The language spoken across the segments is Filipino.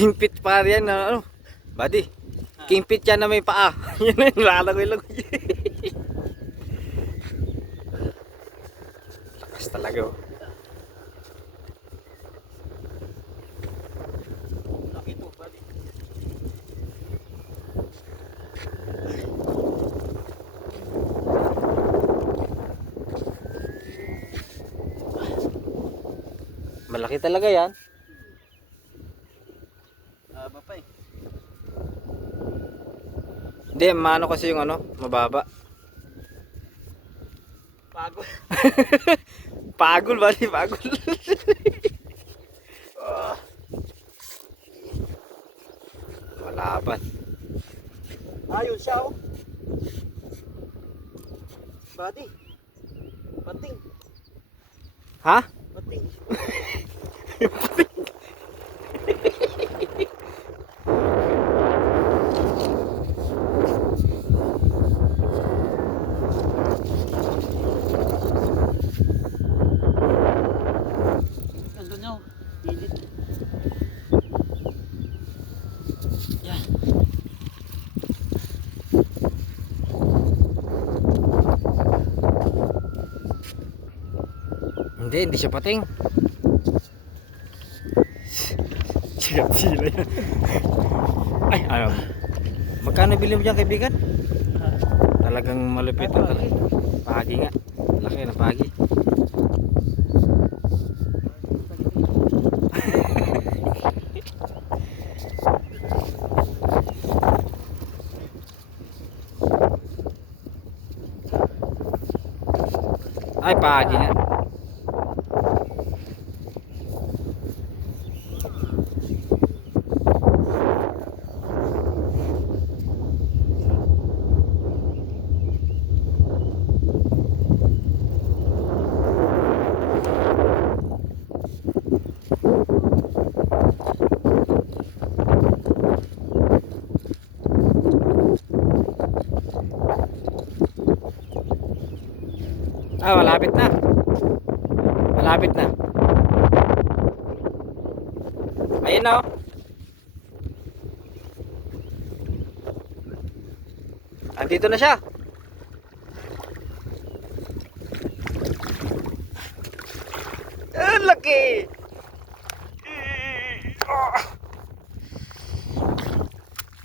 Kingpit pa yan na ano. Buddy. Kingpit yan na may paa. Yan na yung lalagoy-lagoy. Lakas talaga oh. Laki to, buddy. Malaki talaga yan. Haba pa eh. Hindi, maano kasi yung ano, mababa. Pagod. Pagol ba? Pagol. Malaban. Ayun siya oh. Buddy. Pating. Ha? Pating. Nandun nyo. Pilit. Yan. Hindi siya pating. Sigat sila yan. Ay, ano? Magkano bili mo dyan, kaibigan? Talagang malupit na talaga. Pagi nga. Laki na pagi. Ay, pagi nga. Ah, malapit na. Malapit na. Ayun na oh. Andito na siya. Laki.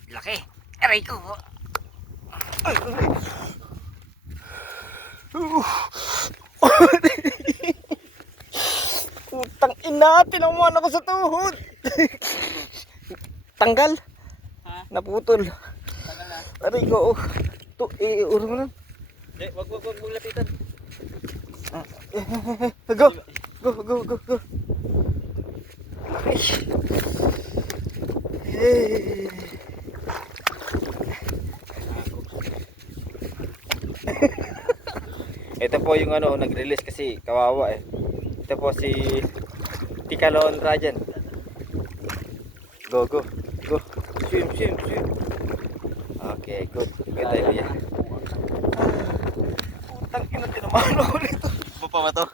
Laki. Aray ko. Ay, Utang ina, tinamaan ako sa tuhod. Tanggal. Ha? Naputol. Tagal na. Aray ko. To, urong mo na. Hindi, wag mong lapitan. Go. Go. Ay. Hey. Ito po yung ano, nag-release kasi kawawa eh. Ito po si Tikalon Rajan. Go. Swim. Okay, good idea. Utang ina, tinamaan ako nito. Bapa mo to?